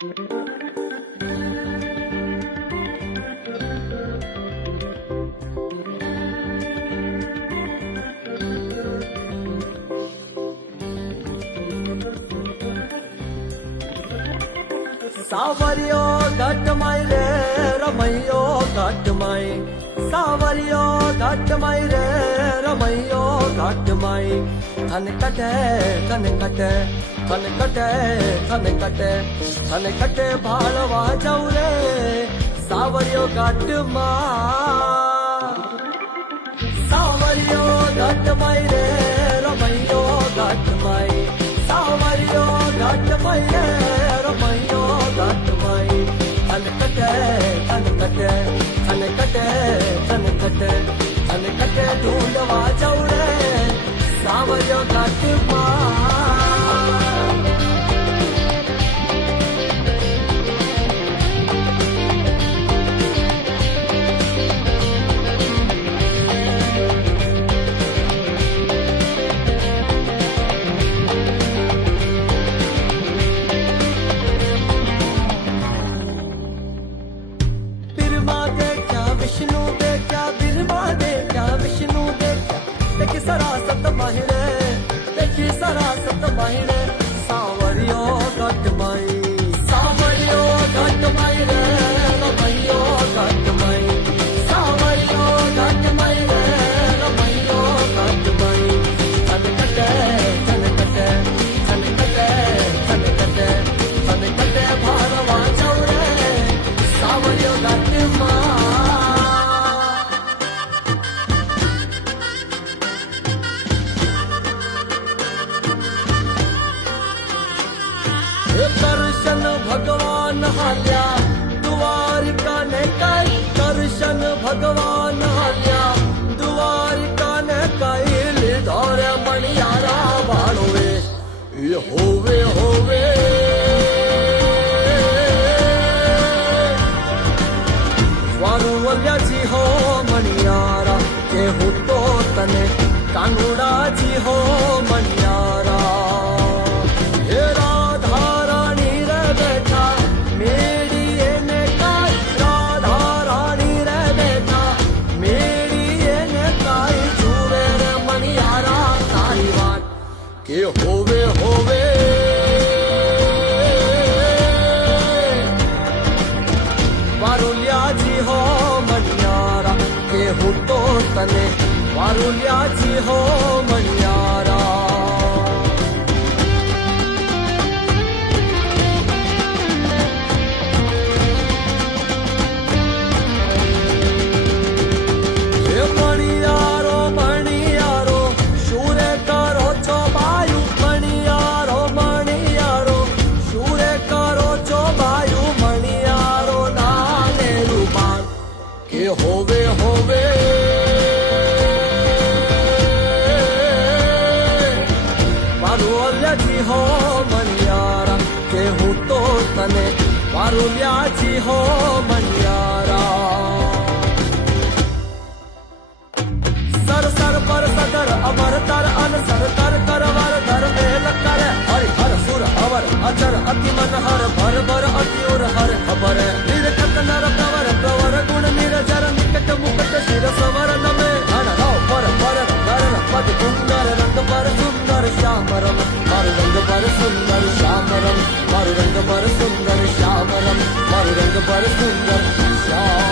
सावरियो घट माई रे रमैयो घट माई सावरियो घट माई रे रमैयो घट माई थन कटे थन कटे थन कटे थन कटे थन कटे भालवा जाऊ रे सावरियो घट मा सावरियो घट माई रे रमैयो घट माई सावरियो घट माई रे रमैयो घट माई थन कटे थन कटे थन कटे थन कटे थन कटे ढूंढवा जाऊ रे सावरियो घट मा सरासत महिरे देखी सरासत महिरे सावरियो घट माई सावरियो घट माई रे रमैयो घट माई सावरियो घट माई रे रमैयो घट माई थन कटे थन कटे थन कटे थन कटे थन कटे भारवा जाऊ रे सावरियो घट माई दर्शन भगवान हाल्या द्वारिका ने काई दर्शन भगवान हाल्या द्वारिका ने काई लिधोरे मणियारा भाळवे ये होवे होवे वारुवल्याची हो मणियारा के हो तो तने कानुडाची हो मणियारा के होवे होवे वारुल्याची हो मणियारा के हो तो तने वारुल्याची हो मणियारा होवे होवे वारुल्याची हो मणियारा के हो तो तने वारुल्याची हो मणियारा सर सर पर सदर अमर तर अनसर कर करवर धर मेल कर हरि हर सुर अवर अचर अति मन हर भर भर अति उर हर खबर निरखत नर प्रवर प्रवर गुण निरजर निकट मुकट शिर सवर नमे हन राव पर धरण पद कुंदर रंग पर सुंदर श्यामरम मारु रंग पर सुंदर श्यामरम मारु रंग पर सुंदर श्यामरम मारु रंग पर सुंदर श्याम